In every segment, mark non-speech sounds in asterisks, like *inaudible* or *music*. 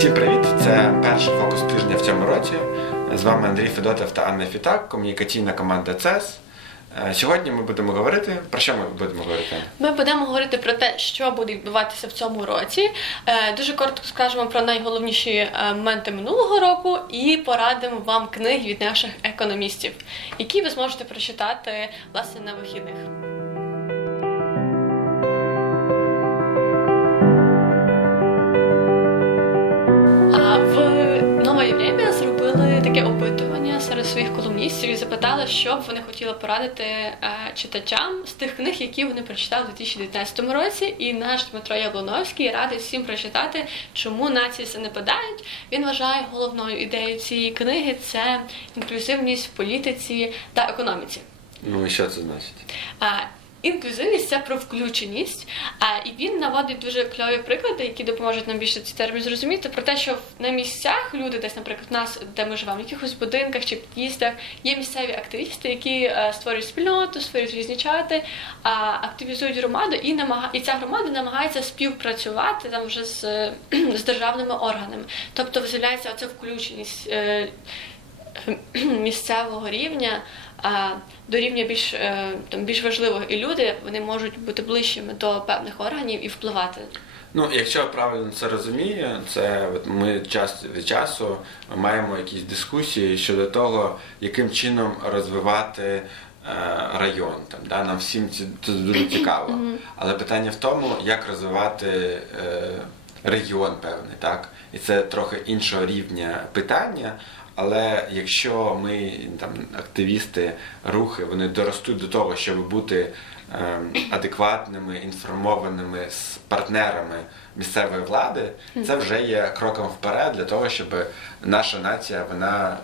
Всім привіт! Це перший фокус тижня в цьому році. З вами Андрій Федотов та Анна Фітак, комунікаційна команда ЦЕС. Е, Сьогодні ми будемо говорити. Про що ми будемо говорити? Ми будемо говорити про те, що буде відбуватися в цьому році. Е, Дуже коротко скажемо про найголовніші е, моменти минулого року і порадимо вам книги від наших економістів, які ви зможете прочитати власне на вихідних. Таке опитування серед своїх колумністів і запитали, що б вони хотіли порадити е, читачам з тих книг, які вони прочитали у 2019 році. І наш Дмитро Яблоновський радить всім прочитати, чому нації занепадають. Він вважає головною ідеєю цієї книги це інклюзивність в політиці та економіці. Ну і що це значить? Інклюзивність це про включеність, а і він наводить дуже кльові приклади, які допоможуть нам більше ці термін зрозуміти про те, що на місцях люди, десь, наприклад, в нас, де ми живемо, в якихось будинках чи під'їздах, є місцеві активісти, які е, створюють спільноту, створюють різні чати, а, активізують громаду, і намага... і ця громада намагається співпрацювати там вже з, *clears throat* з державними органами. Тобто з'являється оця включеність. е, *clears throat* місцевого рівня до рівня більш е, там більш важливого, і люди вони можуть бути ближчими до певних органів і впливати. Ну, якщо я правильно це розумію, це от ми час від часу маємо якісь дискусії щодо того, яким чином розвивати е, район. Там, да? Нам всім це, це дуже цікаво. Але питання в тому, як розвивати е, регіон певний, так? І це трохи іншого рівня питання. Але якщо ми там активісти, рухи, вони доростуть до того, щоб бути ем, адекватними, інформованими з партнерами місцевої влади, це вже є кроком вперед для того, щоб наша нація вона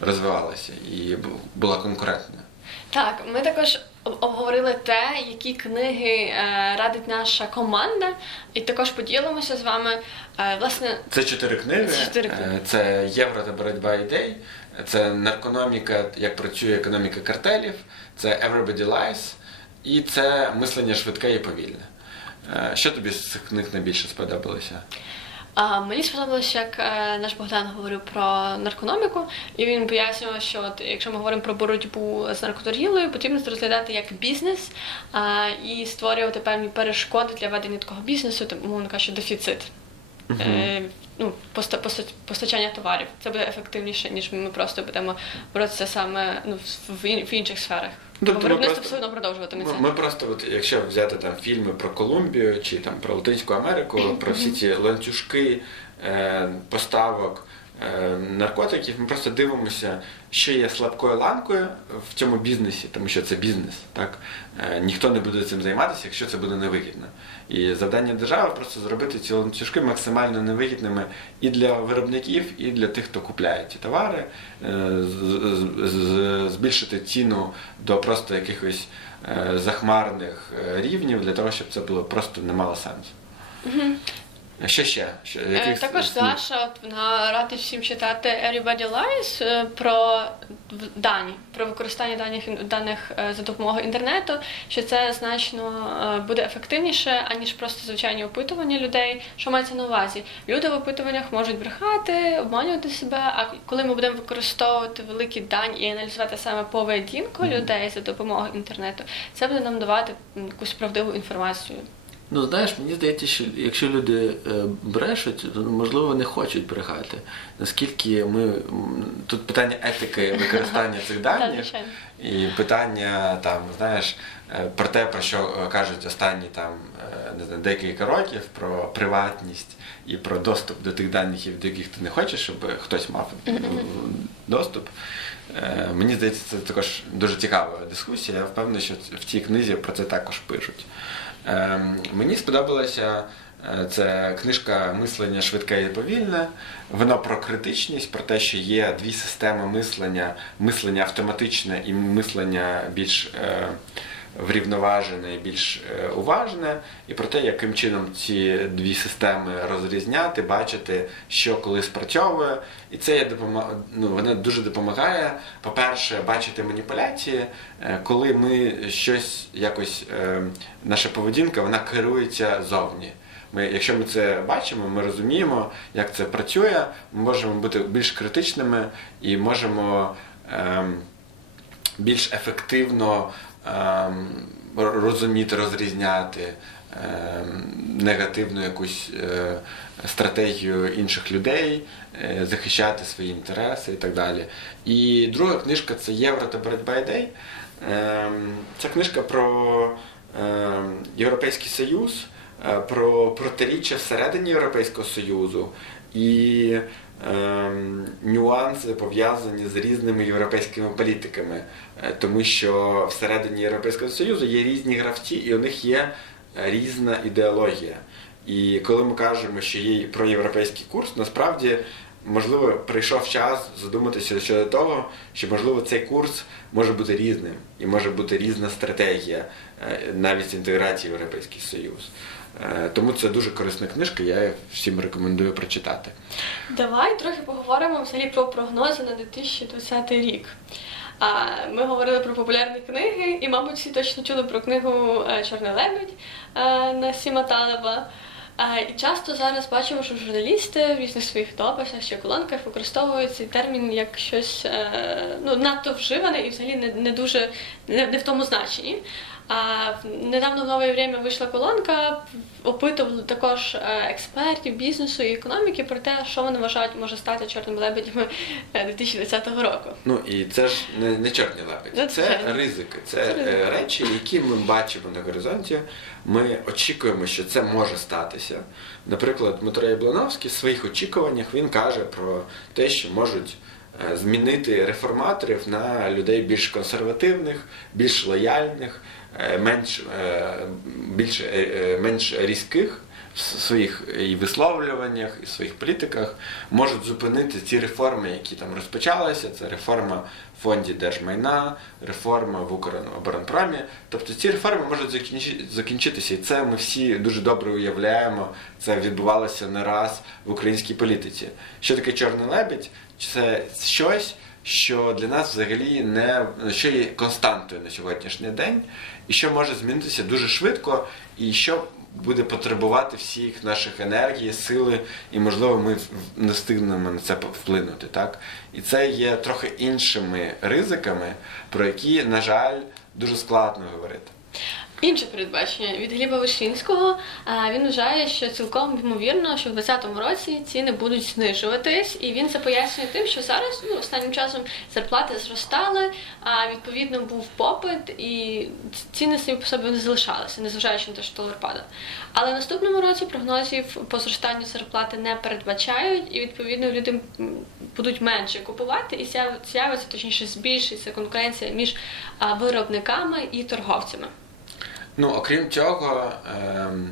розвивалася і була конкурентною. Так, ми також обговорили те, які книги е, радить наша команда, і також поділимося з вами. Е, власне, Це чотири книги. Це чотири книги. Е, Це Євро та боротьба ідей, це наркономіка, як працює економіка картелів, це Everybody Lies і це мислення швидке і повільне. Що тобі з цих книг найбільше сподобалося? А мені сподобалося, як е, наш Богдан говорив про наркономіку, і він пояснював, що от, якщо ми говоримо про боротьбу з наркоторгівлею, потрібно це розглядати як бізнес а, і створювати певні перешкоди для ведення такого бізнесу, тому мовно кажучи, дефіцит. Е, ну, поста- поста- постачання товарів. Це буде ефективніше, ніж ми просто будемо боротися саме ну, в інших сферах. Тобто ми виробництво просто- все одно продовжуватиметься. Ми, ми просто, от, якщо взяти там фільми про Колумбію чи там про Латинську Америку, про всі ці ланцюжки е, поставок е, наркотиків, ми просто дивимося, що є слабкою ланкою в цьому бізнесі, тому що це бізнес. Так? Е, ніхто не буде цим займатися, якщо це буде невигідно. І завдання держави просто зробити ці ланцюжки максимально невигідними і для виробників, і для тих, хто купляє ці товари, е, збільшити ціну до просто якихось е, захмарних рівнів для того, щоб це було просто не мало сенсу. Що ще? Що, Е, яких Також с- Даша от вона радить всім читати Everybody Lies е, про дані, про використання даних даних е, за допомогою інтернету, що це значно буде ефективніше, аніж просто звичайні опитування людей. Що мається на увазі? Люди в опитуваннях можуть брехати, обманювати себе. А коли ми будемо використовувати великі дані і аналізувати саме поведінку людей за допомогою інтернету, це буде нам давати якусь правдиву інформацію. Ну, знаєш, мені здається, що якщо люди е, брешуть, то можливо вони хочуть брехати. Наскільки ми Тут питання етики використання цих *laughs* даних і питання там, знаєш, е, про те, про що е, кажуть останні там не знаю, декілька років про приватність і про доступ до тих даних, до яких ти не хочеш, щоб хтось мав доступ. Мені здається, це також дуже цікава дискусія. Я впевнений, що в цій книзі про це також пишуть. Ем, Мені сподобалася е, це книжка Мислення швидке і повільне. Вона про критичність, про те, що є дві системи мислення: мислення автоматичне і мислення більш е, врівноважене і більш е, уважне, і про те, яким чином ці дві системи розрізняти, бачити, що коли спрацьовує. І це допомо- ну, воно дуже допомагає, по-перше, бачити маніпуляції, е, коли ми щось якось, е, наша поведінка вона керується зовні. Ми, якщо ми це бачимо, ми розуміємо, як це працює, ми можемо бути більш критичними і можемо ем, більш ефективно розуміти, розрізняти ем, негативну якусь е, стратегію інших людей, е, захищати свої інтереси і так далі. І друга книжка це Євро та боротьба ідей. Ем, Це книжка про ем, Європейський Союз, е, про протиріччя всередині Європейського Союзу і ем, нюанси пов'язані з різними європейськими політиками, Е, тому що всередині Європейського Союзу є різні гравці, і у них є е, різна ідеологія. І коли ми кажемо, що є про європейський курс, насправді можливо прийшов час задуматися щодо того, що можливо цей курс може бути різним і може бути різна стратегія е, навіть інтеграції в Європейський Союз. Е, Тому це дуже корисна книжка, я всім рекомендую прочитати. Давай трохи поговоримо взагалі про прогнози на 2020 рік. Ми говорили про популярні книги, і, мабуть, всі точно чули про книгу е, Чорний лебедь е, Насіма Талеба. Е, І часто зараз бачимо, що журналісти в різних своїх дописах чи колонках використовують цей термін як щось ну, надто вживане і взагалі не, не дуже не в тому значенні. А недавно в нове время вийшла колонка, опитували також е, експертів бізнесу і економіки про те, що вони вважають може стати чорними лебедями е, 2020 року. Ну і це ж не, не чорні Ну, лебеді, це звичайно. ризики, це Це е, ризики. речі, які ми бачимо на горизонті. Ми очікуємо, що це може статися. Наприклад, Дмитро Яблоновський в своїх очікуваннях він каже про те, що можуть е, змінити реформаторів на людей більш консервативних, більш лояльних, е, менш, е, більш, е, е, менш різких в своїх і висловлюваннях, і в своїх політиках можуть зупинити ці реформи, які там розпочалися. Це реформа в фонді держмайна, реформа в Укроборонпромі. Тобто ці реформи можуть закінчи- закінчитися, і це ми всі дуже добре уявляємо. Це відбувалося не раз в українській політиці. Що таке чорний лебідь? Це щось. Що для нас взагалі не що є константою на сьогоднішній день, і що може змінитися дуже швидко, і що буде потребувати всіх наших енергії, сили, і можливо ми не встигнемо на це вплинути. Так? І це є трохи іншими ризиками, про які, на жаль, дуже складно говорити. Інше передбачення від Гліба Вишинського. Він вважає, що цілком ймовірно, що в 2020 році ціни будуть знижуватись, і він це пояснює тим, що зараз ну, останнім часом зарплати зростали, а відповідно був попит, і ціни самі по собі не залишалися, незважаючи на те, що долар падав. Але в наступному році прогнозів по зростанню зарплати не передбачають, і відповідно люди будуть менше купувати, і з'яв- з'явиться точніше збільшиться конкуренція між виробниками і торговцями. Ну, окрім цього, ем,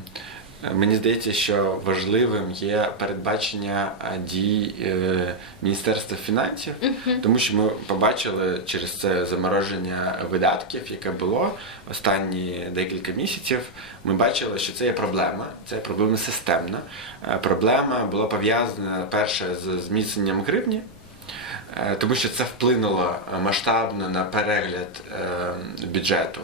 мені здається, що важливим є передбачення е, дій е, Міністерства фінансів, тому що ми побачили через це замороження видатків, яке було останні декілька місяців. Ми бачили, що це є проблема, це є проблема системна. Е, Проблема була пов'язана перше з зміцненням гривні. Тому що це вплинуло масштабно на перегляд е, бюджету.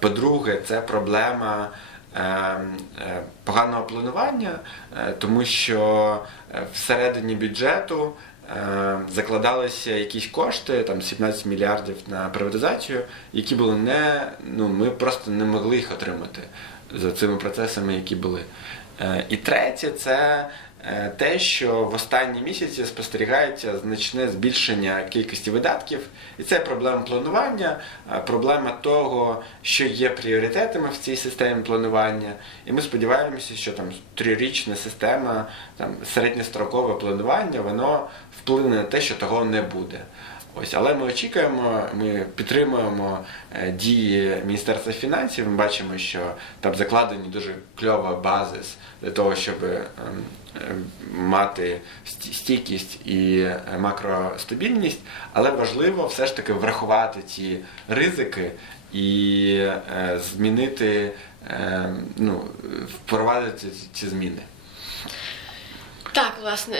По-друге, це проблема е, е, поганого планування, е, тому що е, всередині бюджету закладалися якісь кошти, там 17 мільярдів на приватизацію, які були не, ну, ми просто не могли їх отримати за цими процесами, які були. І третє, це те, що в останні місяці спостерігається значне збільшення кількості видатків, і це проблема планування, е, проблема того, що є пріоритетами в цій системі планування. І ми сподіваємося, що там трирічна система, там середньострокове планування, воно вплине на те, що того не буде. Ось, але ми очікуємо, ми підтримуємо е, дії Міністерства фінансів. Ми бачимо, що там закладені дуже кльова базис для того, щоб ем, ем, мати стійкість і е, макростабільність. Але важливо все ж таки врахувати ці ризики і е, змінити, е, ну, впровадити ці- зміни. Так, власне,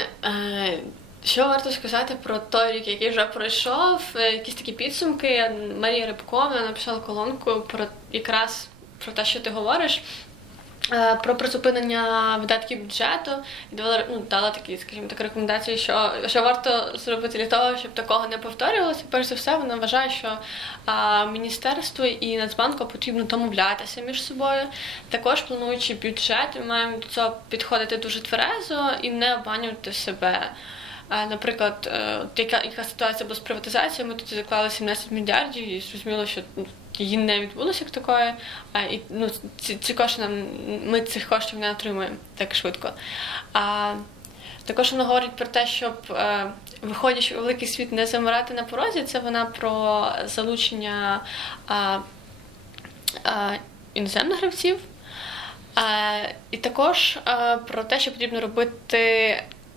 що варто сказати про той рік, який вже пройшов, Е, якісь такі підсумки. Марія Рибкова написала колонку про якраз про те, що ти говориш. е, про призупинення видатків бюджету і давала, ну, дала такі, скажімо так, рекомендації, що, що варто зробити для того, щоб такого не повторювалося. Перш за все, вона вважає, що а, міністерство і Нацбанку потрібно домовлятися між собою. Також плануючи бюджет, ми маємо до цього підходити дуже тверезо і не обманювати себе. А, Наприклад, е, яка, яка ситуація була з приватизацією, ми тоді заклали 17 мільярдів і зрозуміло, що ну, її не відбулося як такої. І, ну, ці, ці кошти нам, ми цих коштів не отримуємо так швидко. А, також вона говорить про те, щоб, е, виходячи у великий світ, не замирати на порозі. Це вона про залучення а, а, іноземних гравців. Е, і також е, про те, що потрібно робити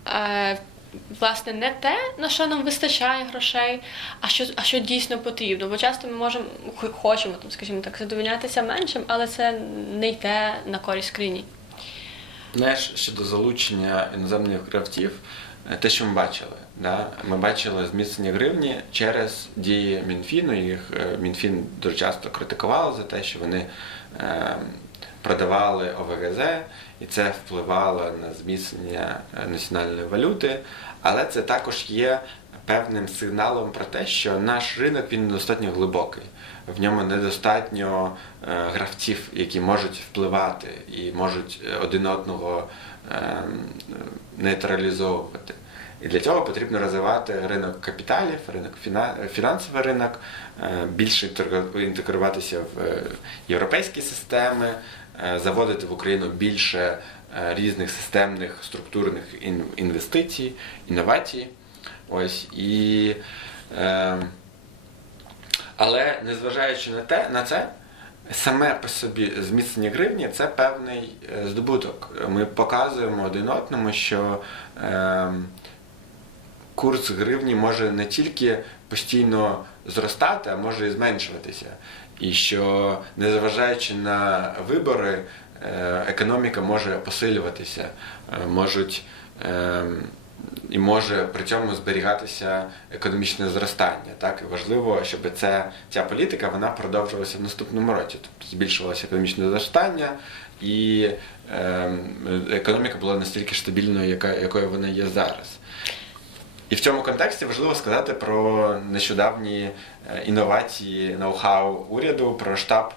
е, власне не те, на що нам вистачає грошей, а що, а що дійсно потрібно. Бо часто ми можемо хочемо там, скажімо так, задовольнятися меншим, але це не йде на користь країні. Знаєш, щодо залучення іноземних гравців, те, що ми бачили, да? ми бачили зміцнення гривні через дії Мінфіну. Їх е, Мінфін дуже часто критикував за те, що вони е, продавали ОВГЗ, і це впливало на зміцнення е, національної валюти. Але це також є певним сигналом про те, що наш ринок він недостатньо глибокий. В ньому недостатньо е, гравців, які можуть впливати і можуть е, один одного нейтралізовувати. І для цього потрібно розвивати ринок капіталів, ринок фіна- фінансовий ринок, більше інтегруватися в європейські системи, заводити в Україну більше е, різних системних структурних інвестицій, інновацій. Ось і е, але незважаючи на те, на це, саме по собі зміцнення гривні це певний е, здобуток. Ми показуємо один одному, що е, курс гривні може не тільки постійно зростати, а може і зменшуватися. І що, незважаючи на вибори, е, економіка може посилюватися, е, можуть. е, і може при цьому зберігатися економічне зростання. Так і важливо, щоб це ця політика вона продовжувалася в наступному році, тобто збільшувалося економічне зростання, і е, економіка була настільки штабільною, яка, якою вона є зараз. І в цьому контексті важливо сказати про нещодавні е, інновації, ноу-хау уряду, про штаб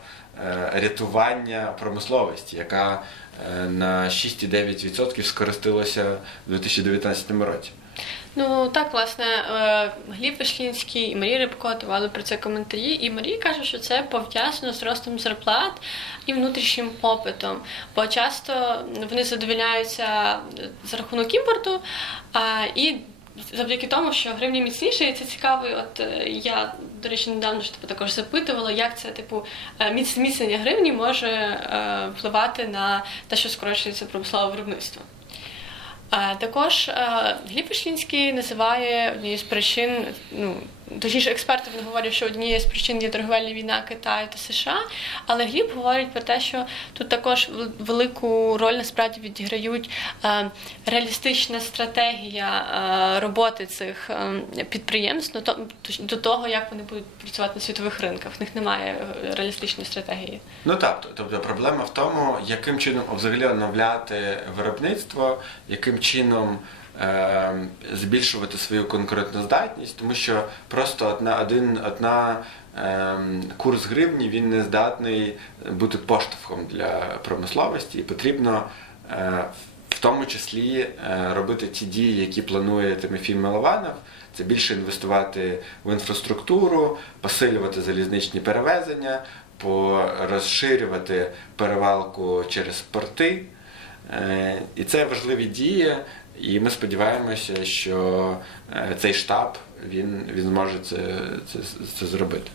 е, рятування промисловості, яка е, на 6,9% скористилася в 2019 році. Ну так, власне, Гліб Вишлінський і Марія Рибко давали про це коментарі, і Марія каже, що це пов'язано з ростом зарплат і внутрішнім попитом. Бо часто вони задовільняються за рахунок імпорту, і завдяки тому, що гривня міцніша, і це цікавий. От е, я, до речі, недавно ж типу, також запитувала, як це типу е, міц- зміцнення гривні може е, впливати на те, що скорочується промислове виробництво. Е, Також е, Гліб Вишлінський називає однією з причин, ну точніше, експерти він говорять, що однією з причин є торговельна війна Китаю та США. Але Гліб говорить про те, що тут також велику роль насправді відіграють е, реалістична стратегія е, роботи цих е, підприємств до то- до того, як вони будуть працювати на світових ринках. В них немає реалістичної стратегії. Ну так, тобто проблема в тому, яким чином взагалі оновляти виробництво, яким чином збільшувати свою конкурентоздатність, тому що просто одна, один, одна е, курс гривні він не здатний бути поштовхом для промисловості, і потрібно е, в тому числі е, робити ті дії, які планує Тимофій Милованов. Це більше інвестувати в інфраструктуру, посилювати залізничні перевезення, розширювати перевалку через порти. Е, І це важливі дії, і ми сподіваємося, що е, цей штаб він, він зможе це, це, це зробити.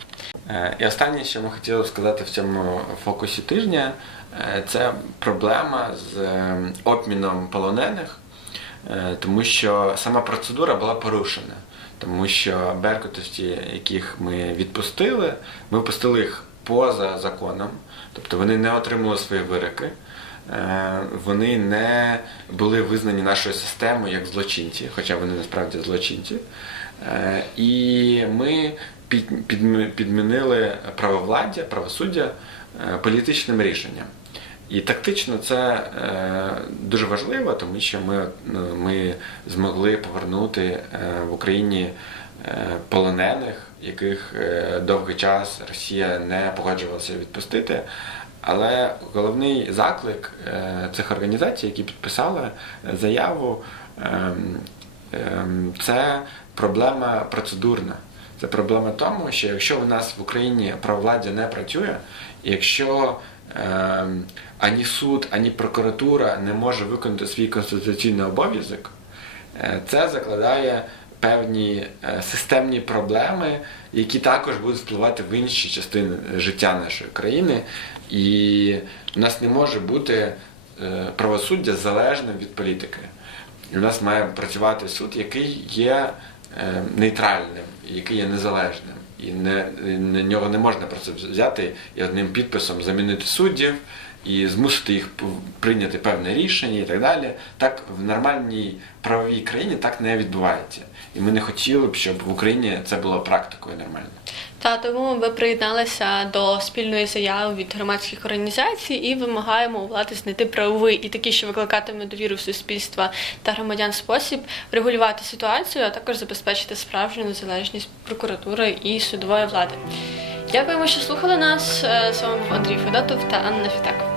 Е, І останнє, що ми хотіли сказати в цьому фокусі тижня, е, це проблема з обміном полонених, тому що сама процедура була порушена. Тому що беркутовці, яких ми відпустили, ми впустили їх поза законом, тобто вони не отримали свої вироки, вони не були визнані нашою системою як злочинці, хоча вони насправді злочинці. Е, І ми під- підм- підмінили правовладдя, правосуддя е, політичним рішенням. І тактично це е, дуже важливо, тому що ми, ну, ми змогли повернути е, в Україні е, полонених, яких е, довгий час Росія не погоджувалася відпустити. Але головний заклик е, цих організацій, які підписали е, заяву, ем, ем, це проблема процедурна. Це проблема тому, що якщо у нас в Україні правовладдя не працює, якщо ем, ані суд, ані прокуратура не може виконати свій конституційний обов'язок, це закладає певні е, системні проблеми, які також будуть впливати в інші частини життя нашої країни. І у нас не може бути е, правосуддя залежним від політики. У нас має працювати суд, який є е, нейтральним, який є незалежним. І не, на нього не можна просто взяти і одним підписом замінити суддів і змусити їх прийняти певне рішення і так далі. Так в нормальній правовій країні так не відбувається. І ми не хотіли б, щоб в Україні це було практикою нормально. Та тому ми приєдналися до спільної заяви від громадських організацій і вимагаємо у влади знайти правовий і такий, що викликатиме довіру в суспільства та громадян спосіб врегулювати ситуацію, а також забезпечити справжню незалежність прокуратури і судової влади. Дякуємо, що слухали нас. Е, З вами був Андрій Федотов та Анна Фітак.